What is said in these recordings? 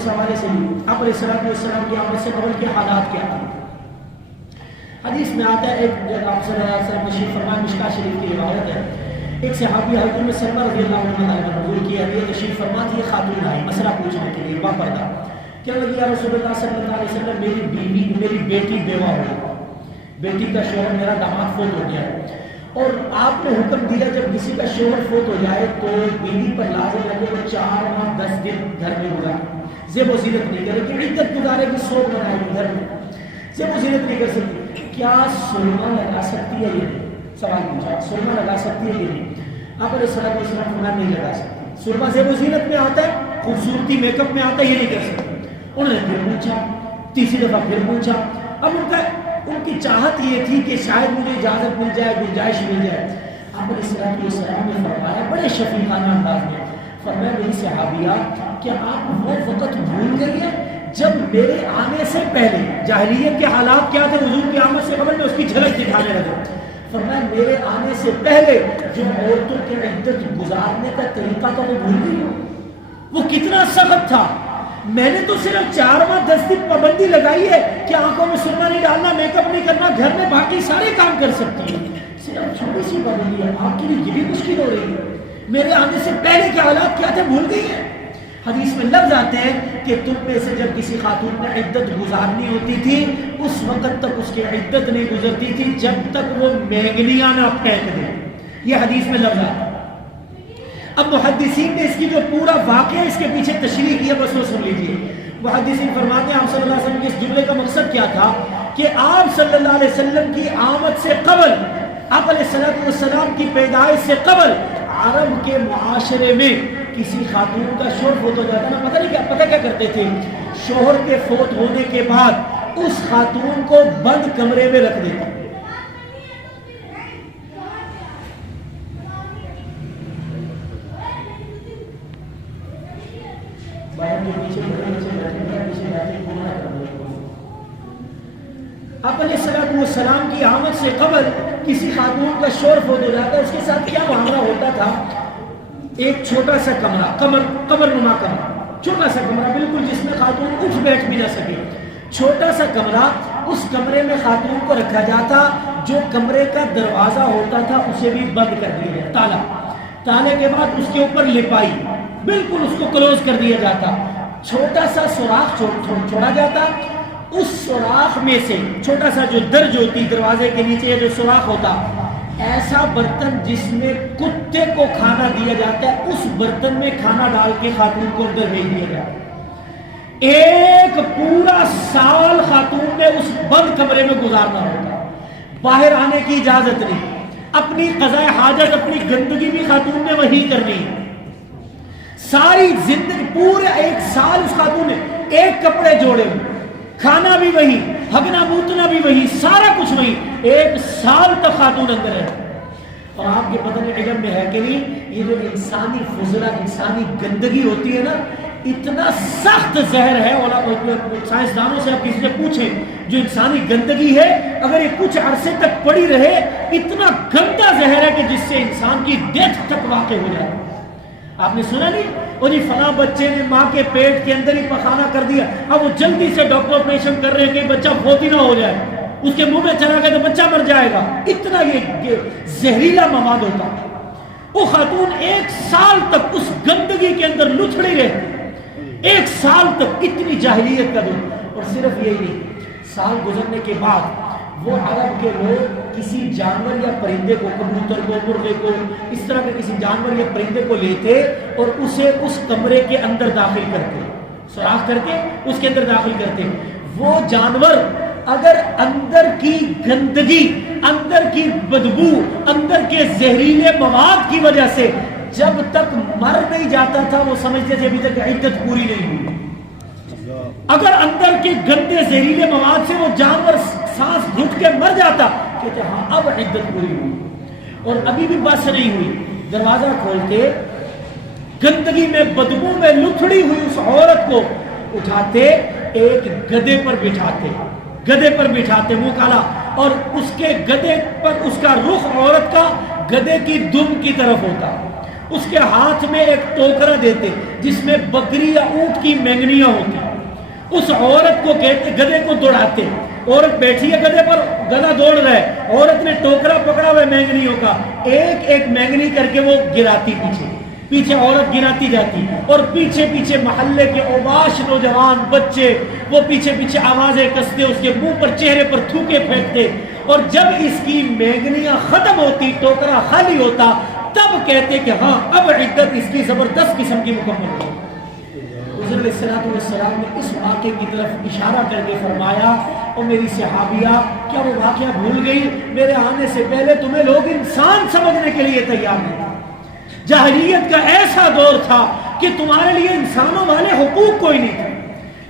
اس حوالے سے بھی آپ علیہ السلام کی آمد سے قبل کے حالات کیا تھے. حدیث میں آتا ہے ایک جب آپ صلی اللہ علیہ وسلم تشریف فرمائے، مشکاۃ شریف کی روایت ہے، ایک صحابی حضرت ام سلمہ رضی اللہ عنہ حضور کی ابھی تشریف فرما تھی، خاتون آئی مسئلہ پوچھنے کے لیے با پردہ، کیا لگی یا رسول اللہ صلی اللہ علیہ وسلم میری بیوی میری بیٹی بیوہ ہو گئی، بیٹی کا شوہر میرا داماد فوت ہو گیا ہے، اور آپ نے حکم دیا جب کسی کا شوہر فوت ہو جائے تو بیوی پر لازم ہے کہ وہ 4 ماہ 10 دن گھر میں گزارے، زیب و زینت نہیں کرے کہ عدت گزارے گی، سوگ منائے گی گھر میں، زیب و زینت نہیں کر سکتی. کیا سرما لگا سکتی ہے یہ نہیں؟ سوال پوچھا، سرما لگا سکتی ہے یہ نہیں؟ آپ علیہ السلام فرمایا نہیں لگا سکتی. سرما زیب و زینت میں آتا ہے، خوبصورتی میک اپ میں آتا ہے، یہ نہیں کر سکتی. انہوں نے پھر پوچھا، تیسری دفعہ پھر پوچھا. اب ان کی چاہت یہ تھی کہ شاید مجھے اجازت مل جائے، گنجائش مل جائے. آپ علیہ السلام نے فرمایا بڑے شفیقانہ انداز میں، فرمایا میری صحابیہ کیا آپ وہ وقت بھول گئی ہیں جب میرے آنے سے پہلے جاہلیت کے حالات کیا تھے، حضور کی آمد سے قبل میں اس کی جھلک دکھانے لگا. فرمایا میرے آنے سے پہلے جو عورتوں کے عدت گزارنے کا طریقہ تھا وہ بھول گئی، وہ کتنا سخت تھا. میں نے تو صرف 4 ماہ 10 دن پابندی لگائی ہے کہ آنکھوں میں سرما نہیں ڈالنا، میک اپ نہیں کرنا، گھر میں باقی سارے کام کر سکتی ہیں. صرف چھوٹی سی پابندی ہے، آپ کے لیے یہ بھی مشکل ہو رہی ہے. میرے آنے سے پہلے کے حالات کیا تھے بھول گئی ہیں. حدیث میں لفظ آتے ہیں کہ تم میں سے جب کسی خاتون نے عدت گزارنی ہوتی تھی اس وقت تک اس کی عدت نہیں گزرتی تھی جب تک وہ مہنگلیاں نہ پھینک دے. یہ حدیث میں لفظ آتا ہے. اب محدثین نے اس کی جو پورا واقعہ اس کے پیچھے تشریح کیا، بس وہ سن لیجیے. محدثین فرماتے ہیں آپ صلی اللہ علیہ وسلم کے اس جملے کا مقصد کیا تھا کہ آپ صلی اللہ علیہ وسلم کی آمد سے قبل، آپ علیہ السلام کی پیدائش سے قبل عرب کے معاشرے میں کسی خاتون کا شوہر فوت ہو جاتا نا، پتہ کیا کرتے تھے؟ شوہر کے فوت ہونے کے بعد اس خاتون کو بند کمرے میں رکھ دیتے. آپ علیہ السلام کی آمد سے قبل کسی خاتون کا شوہر فوت ہو جاتا ہے، اس کے ساتھ کیا معاملہ ہوتا تھا؟ ایک چھوٹا سا کمرہ، قبر نما کمرہ، چھوٹا سا کمرہ بالکل جس میں خاتون اٹھ بیٹھ بھی نہ سکے، چھوٹا سا کمرہ، اس کمرے میں خاتون کو رکھا جاتا. جو کمرے کا دروازہ ہوتا تھا اسے بھی بند کر دیا جاتا، تالے کے بعد اس کے اوپر لپائی، بالکل اس کو کلوز کر دیا جاتا. چھوٹا سا سوراخ چھوڑا جاتا، اس سوراخ میں سے چھوٹا سا جو درج ہوتی دروازے کے نیچے جو سوراخ ہوتا، ایسا برتن جس میں کتے کو کھانا دیا جاتا ہے اس برتن میں کھانا ڈال کے خاتون کو اندر بھیج دیا جاتا. ایک پورا سال خاتون نے اس بند کمرے میں گزارنا ہوتا، باہر آنے کی اجازت نہیں. اپنی قضاء حاجت، اپنی گندگی بھی خاتون نے وہی کرنی. ساری زندگی پورے 1 سال اس خاتون نے ایک کپڑے جوڑے ہوئے، کھانا بھی وہی، ہگنا موتنا بھی وہی، سارا کچھ وہی. 1 سال تک خاتون اندر ہے. اور آپ کے پتہ نہیں علم میں ہے کہ نہیں، یہ جو انسانی فضلہ، انسانی گندگی ہوتی ہے نا، اتنا سخت زہر ہے. سائنسدانوں سے آپ کسی سے پوچھیں، جو انسانی گندگی ہے اگر یہ کچھ عرصے تک پڑی رہے، اتنا گندا زہر ہے کہ جس سے انسان کی ڈیتھ تک واقع ہو جائے. آپ نے سنا نہیں؟ وہ جی فلاں بچے نے ماں کے پیٹ کے اندر ہی پخانہ کر دیا، اب وہ جلدی سے ڈاکٹر آپریشن کر رہے ہیں کہ بچہ فوت ہی نہ ہو جائے، اس کے منہ میں چلا گیا تو بچہ مر جائے گا. اتنا یہ زہریلا مواد ہوتا. وہ خاتون 1 سال تک اس گندگی کے اندر لتھڑی رہے، 1 سال تک. اتنی جاہلیت کا دور. اور صرف یہی نہیں، سال گزرنے کے بعد وہ عرب کے لوگ کسی جانور یا پرندے کو، کبوتر کو، مرغے کو، اس طرح کے کسی جانور یا پرندے کو لیتے اور اسے اس کمرے کے اندر داخل کرتے، سوراخ کر کے اس کے اندر داخل کرتے. وہ جانور اگر اندر کی گندگی، اندر کی بدبو، اندر کے زہریلے مواد کی وجہ سے جب تک مر نہیں جاتا تھا وہ سمجھتے تھے ابھی تک عدت پوری نہیں ہوئی. اگر اندر کے گندے زہریلے مواد سے وہ جانور سانس گھٹ کے مر جاتا، کہتے ہاں اب عدت پوری ہوئی. اور ابھی بھی بس نہیں ہوئی، دروازہ کھول کے گندگی میں، بدبو میں لتھڑی ہوئی اس عورت کو اٹھاتے، ایک گدھے پر بٹھاتے منہ کالا، اور اس کے گدھے پر اس کا رخ عورت کا گدھے کی دم کی طرف ہوتا. اس کے ہاتھ میں ایک ٹوکرا دیتے جس میں بکری یا اونٹ کی مینگنیاں ہوتی. اس عورت کو کہتے, گدھے کو دوڑاتے, عورت بیٹھی ہے گدھے پر, گدھا دوڑ رہا ہے, عورت نے ٹوکرا پکڑا ہوا ہے مینگنیوں کا, ایک ایک مینگنی کر کے وہ گراتی, پیچھے عورت گراتی جاتی, اور پیچھے پیچھے محلے کے اوباش نوجوان بچے وہ پیچھے آوازیں کستے, اس کے منہ پر چہرے پر تھوکے پھینکتے, اور جب اس کی مینگنیاں ختم ہوتی, ٹوکرا خالی ہوتا, تب کہتے کہ ہاں اب عدت اس کی زبردست قسم کی مکمل ہو. حضور علیہ الصلوۃ والسلام نے اس واقعے کی طرف اشارہ کر کے فرمایا, اور میری صحابیہ کیا وہ واقعہ بھول گئی؟ میرے آنے سے پہلے تمہیں لوگ انسان سمجھنے کے لیے تیار نہیں. جاہلیت کا ایسا دور تھا کہ تمہارے لیے انسانوں والے حقوق کوئی نہیں تھے,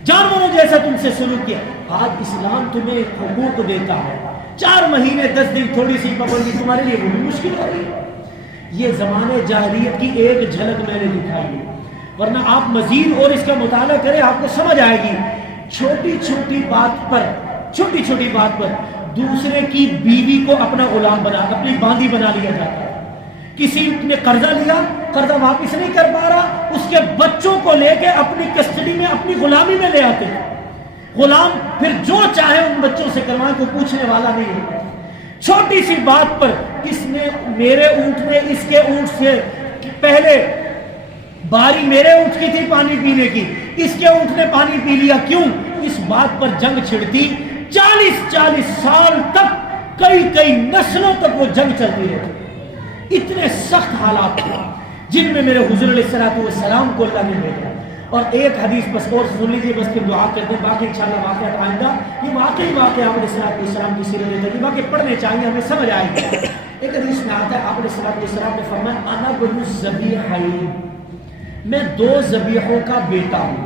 جانوروں جیسا تم سے سلوک کیا. آج اسلام تمہیں حقوق دیتا ہے, 4 مہینے 10 دن تھوڑی سی پابندی تمہارے لیے وہ بھی مشکل ہو رہی ہے. یہ زمانے جاہلیت کی ایک جھلک میں نے دکھائی ہے, ورنہ آپ مزید اور اس کا مطالعہ کریں آپ کو سمجھ آئے گی. چھوٹی چھوٹی بات پر دوسرے کی بیوی کو اپنا غلام بنا, اپنی باندی بنا لیا جاتا ہے. کسی نے قرضہ لیا, قرضہ واپس نہیں کر پا رہا, اس کے بچوں کو لے کے اپنی کسٹڈی میں, اپنی غلامی میں لے آتے ہیں. غلام پھر جو چاہے ان بچوں سے کروائے, کوئی پوچھنے والا نہیں ہے. چھوٹی سی بات پر اس نے, میرے اونٹ نے اس کے اونٹ سے پہلے باری میرے اونٹ کی تھی پانی پینے کی, اس کے اونٹ نے پانی پی لیا. کیوں؟ اس بات پر جنگ چھڑتی. 40 سال تک, کئی نسلوں تک وہ جنگ چلتی رہتی. اتنے سخت حالات تھے جن میں میرے حضور علیہ الصلوۃ والسلام کو اللہ نے بھیجا. اور ایک حدیث بس اور سن لیجیے, بس پھر دعا کرتے ہیں. باقی انشاءاللہ واقعات آئندہ, یہ واقعی آپ علیہ الصلوۃ والسلام کی سیرت ہے, باقی پڑھنے چاہیے, ہمیں سمجھ آئے گی. ایک حدیث میں آتا ہے آپ علیہ الصلوۃ والسلام نے فرمایا انا بن الذبیحین, میں 2 ذبیحوں کا بیٹا ہوں.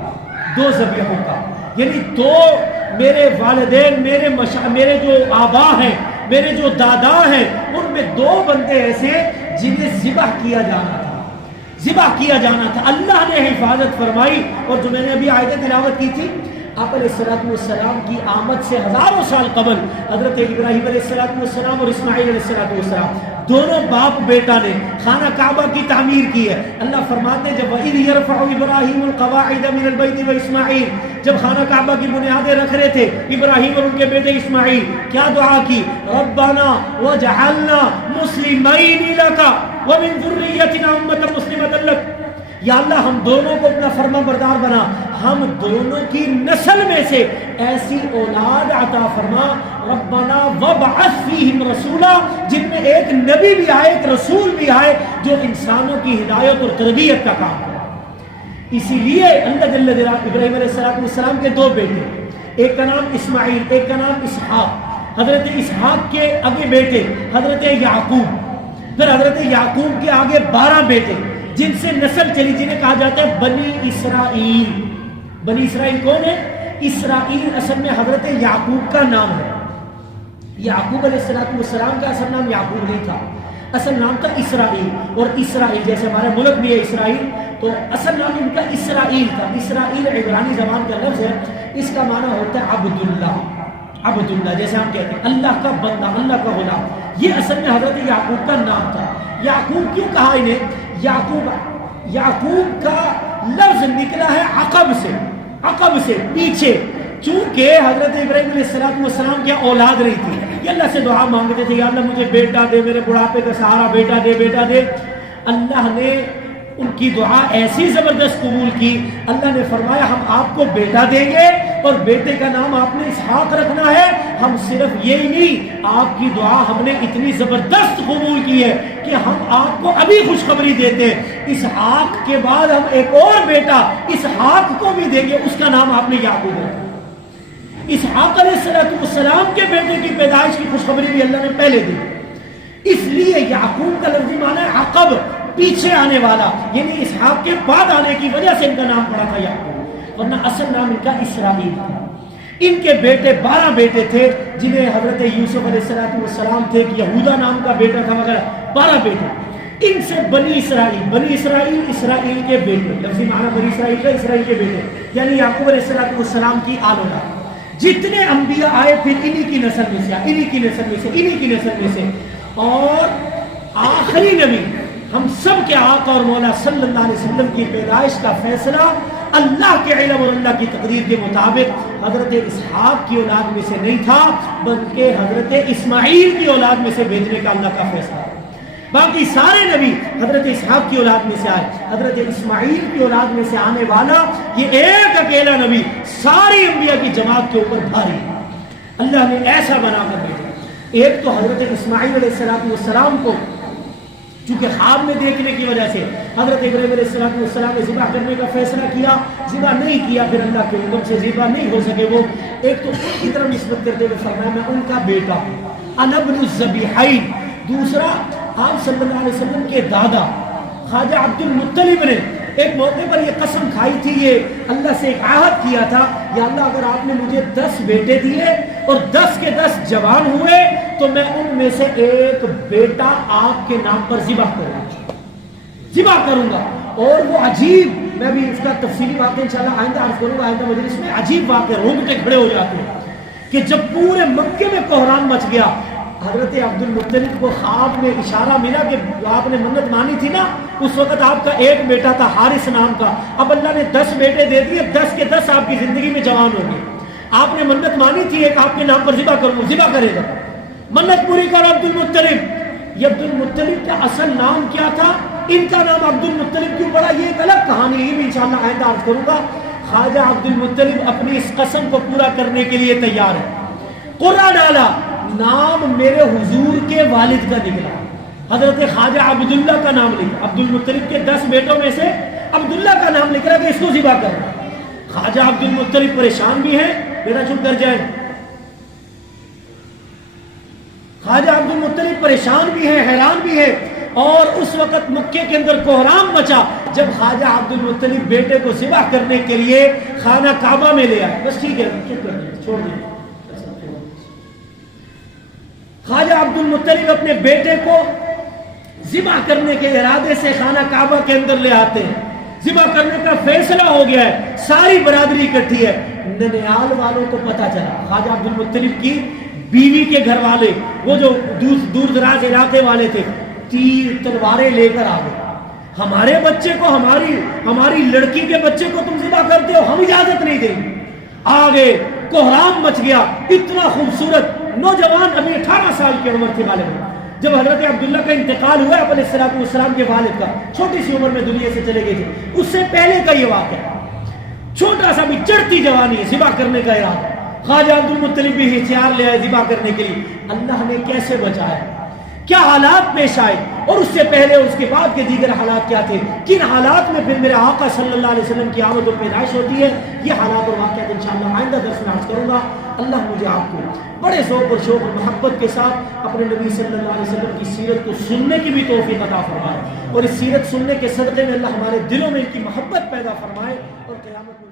2 ذبیحوں کا یعنی 2 میرے والدین, میرے جو آبا ہیں, میرے جو دادا ہیں, ان میں 2 بندے ایسے جنہیں ذبح کیا جانا تھا. اللہ نے حفاظت فرمائی. اور جو میں نے ابھی آیت تلاوت کی تھی, آپ علیہ الصلوۃ والسلام کی آمد سے ہزاروں سال قبل حضرت ابراہیم علیہ الصلوۃ والسلام اور اسماعیل علیہ الصلوۃ والسلام دونوں باپ بیٹا نے خانہ کعبہ کی تعمیر کی ہے. اللہ فرماتے ہیں جب وَإِذْ يَرْفَعُ إِبْرَاهِيمُ الْقَوَاعِدَ مِنَ الْبَيْتِ وَإِسْمَاعِيلُ, جب خانہ کعبہ کی بنیادیں رکھ رہے تھے ابراہیم اور ان کے بیٹے اسماعیل, کیا دعا کی؟ رَبَّنَا وَاجْعَلْنَا مُسْلِمَيْنِ لَكَ وَمِن ذُرِّيَّتِنَا أُمَّةً مُسْلِمَةً لَكَ. یا اللہ ہم دونوں کو اپنا فرما بردار بنا, ہم دونوں کی نسل میں سے ایسی اولاد عطا فرما. ربنا وابعث فیہم رسولا, جن میں ایک نبی بھی آئے, ایک رسول بھی آئے, جو انسانوں کی ہدایت اور تربیت کا کام کرے. اسی لیے اللہ جل جلالہ ابراہیم علیہ السلام کے 2 بیٹے, ایک کا نام اسماعیل, ایک کا نام اسحاق. حضرت اسحاق کے آگے بیٹے حضرت یعقوب, پھر حضرت یعقوب کے آگے 12 بیٹے جن سے نسل چلی, جنہیں کہا جاتا ہے بنی اسرائیل. بنی اسرائیل کون ہے؟ اسرائیل اصل میں حضرت یعقوب کا نام ہے. یعقوب علیہ السلام کا اصل نام یعقوب نہیں تھا, اصل نام تھا اسرائیل. اور اسرائیل جیسے ہمارے ملک بھی ہے اسرائیل, تو اصل نام ان کا اسرائیل تھا. اسرائیل عبرانی زبان کا لفظ ہے, اس کا معنی ہوتا ہے عبداللہ. عبداللہ جیسے ہم کہتے ہیں اللہ کا بندہ, اللہ کا غلام. یہ اصل میں حضرت یعقوب کا نام تھا. یعقوب کیوں کہا انہیں یعقوب کا لفظ نکلا ہے عقب سے پیچھے, چونکہ حضرت ابراہیم علیہ السلام کی اولاد رہی تھی. یہ اللہ سے دعا مانگتے تھے, یا اللہ مجھے بیٹا دے, میرے بڑھاپے کا سہارا بیٹا دے. اللہ نے ان کی دعا ایسی زبردست قبول کی, اللہ نے فرمایا ہم آپ کو بیٹا دیں گے, اور بیٹے کا نام آپ نے اسحاق رکھنا ہے. ہم صرف یہی نہیں, آپ کی دعا ہم نے اتنی زبردست قبول کی ہے کہ ہم آپ کو ابھی خوشخبری دیتے ہیں, اسحاق کے بعد ہم ایک اور بیٹا اسحاق کو بھی دیں گے, اس کا نام آپ نے یعقوب رکھا. اسحاق علیہ السلام کے بیٹے کی پیدائش کی خوشخبری بھی اللہ نے پہلے دی. اس لیے یعقوب کا لفظی معنی ہے عقب, پیچھے آنے والا, یعنی اسحاق کے بعد آنے کی وجہ سے ان کا نام پڑا تھا یعقوب, ورنہ اصل نام ان کا اسرائیل تھا. ان کے بیٹے 12 بیٹے تھے, جنہیں حضرت یوسف علیہ السلام تھے, کہ یہودا نام کا بیٹا تھا وغیرہ, 12 بیٹے. ان سے بنی اسرائیل کے بیٹے, لفظی معنی بنی اسرائیل کا اسرائیل کے بیٹے, یعنی یعقوب علیہ السلام کی اولاد. جتنے انبیاء آئے پھر انہی کی نسل میں سے, اور آخری نبی ہم سب کے آقا اور مولا صلی اللہ علیہ وسلم کی پیدائش کا فیصلہ اللہ کے علم اور اللہ کی تقدیر کے مطابق حضرت اسحاق کی اولاد میں سے نہیں تھا، بلکہ حضرت اسماعیل کی اولاد میں سے بھیجنے کا اللہ کا فیصلہ ہے۔ باقی سارے نبی حضرت اسحاق کی اولاد میں سے آئے، حضرت اسماعیل کی اولاد میں سے آنے والا یہ ایک اکیلا نبی ساری انبیاء کی جماعت کے اوپر بھاری ہے، اللہ نے ایسا بنا کر بھیجا۔ ایک تو حضرت اسماعیل علیہ السلام کو چونکہ خواب میں دیکھنے کی وجہ سے حضرت ابراہیم علیہ السلام نے ذبح کرنے کا فیصلہ کیا، ذبح نہیں کیا، پھر اللہ کے حکم سے ذبح نہیں ہو سکے، وہ ایک تو ان کی طرف نسبت کرتے ہوئے فرمایا میں ان کا بیٹا ہوں، انا ابن الذبیحین۔ دوسرا آپ صلی اللہ علیہ وسلم کے دادا خواجہ عبد المطلب نے ایک موقع پر یہ قسم کھائی تھی، یہ اللہ سے ایک عہد کیا تھا، یا اللہ اگر آپ نے مجھے 10 بیٹے دیے اور 10 کے 10 جوان ہوئے تو میں ان میں سے ایک بیٹا آپ کے نام پر ذبح کروں گا۔ اور وہ عجیب، میں بھی اس کا تفصیلی واقعہ انشاءاللہ آئندہ عرض کروں گا، آئندہ مجلس میں، عجیب واقعہ رونگٹے کھڑے ہو جاتے ہیں کہ جب پورے مکے میں کوہرام مچ گیا، حضرت عبد المطلب کو خواب میں اشارہ ملا کہ آپ نے منت مانی تھی نا، اس وقت آپ کا ایک بیٹا تھا حارث نام کا، اب اللہ نے 10 بیٹے دے دیے، 10 کے 10 آپ کی زندگی میں جوان ہو گئے، آپ نے منت مانی تھی ایک آپ کے نام پر ذبح کروں، ذبح کرے گا، منت پوری کرو عبد المطلب۔ یہ عبد المطلب کا اصل نام کیا تھا؟ ان کا نام عبد المطلب کیوں پڑا، یہ ایک الگ کہانی ہے، بھی انشاءاللہ آئندہ عرض کروں گا۔ خواجہ عبد المطلب اپنی اس قسم کو پورا کرنے کے لیے تیار ہے، قرعہ ڈالا، نام میرے حضور کے والد کا نکلا، حضرت خواجہ عبداللہ کا نام لکھا، عبد المطلب کے 10 بیٹوں میں سے عبداللہ کا نام نکلا کہ اس کو ذبح کرنا۔ خواجہ عبد المطلب پریشان بھی ہیں، بیٹا چپ کر جائیں، خواجہ عبد المطلب پریشان بھی ہیں، حیران بھی ہیں، اور اس وقت مکے کے اندر کوہرام مچا جب خواجہ عبد المطلب بیٹے کو ذبح کرنے کے لیے خانہ کعبہ میں لے آئے۔ بس ٹھیک ہے، چپ کر دیں، چھوڑ دیں۔ خواجہ عبد المطلب اپنے بیٹے کو ذبح کرنے کے ارادے سے خانہ کعبہ کے اندر لے آتے ہیں، ذبح کرنے کا فیصلہ ہو گیا ہے، ساری برادری اکٹھی ہے، ننیال والوں کو پتہ چلا، خواجہ عبد المطلب کی بیوی کے گھر والے، وہ جو دور دراز علاقے والے تھے، تیر تلواریں لے کر آ گئے، ہمارے بچے کو، ہماری لڑکی کے بچے کو تم ذبح کرتے ہو، ہم اجازت نہیں دیں گے۔ آگے کوہرام مچ گیا، اتنا خوبصورت نوجوان، ابھی 18 سال کی عمر تھی غالباً جب حضرت عبداللہ کا انتقال ہوا علیہ السلام کے والد کا، چھوٹی سی عمر میں دنیا سے چلے گئے تھے، اس سے پہلے کا یہ واقعہ، چھوٹا سا بھی چڑھتی جوانی ہے، ذبح کرنے کا ارادہ، خواجہ عبد المطلب بھی ہتھیار لے آئے ذبح کرنے کے لیے۔ اللہ نے کیسے بچایا، کیا حالات پیش آئے، اور اس سے پہلے اور اس کے بعد کے دیگر حالات کیا تھے، کن حالات میں پھر میرے آقا صلی اللہ علیہ وسلم کی آمد و پیدائش ہوتی ہے، یہ حالات اور واقعات انشاءاللہ آئندہ درس میں عرض کروں گا۔ اللہ مجھے آپ کو بڑے ذوق اور شوق اور محبت کے ساتھ اپنے نبی صلی اللہ علیہ وسلم کی سیرت کو سننے کی بھی توفیق عطا فرمائے، اور اس سیرت سننے کے صدقے میں اللہ ہمارے دلوں میں ان کی محبت پیدا فرمائے، اور قیامت میں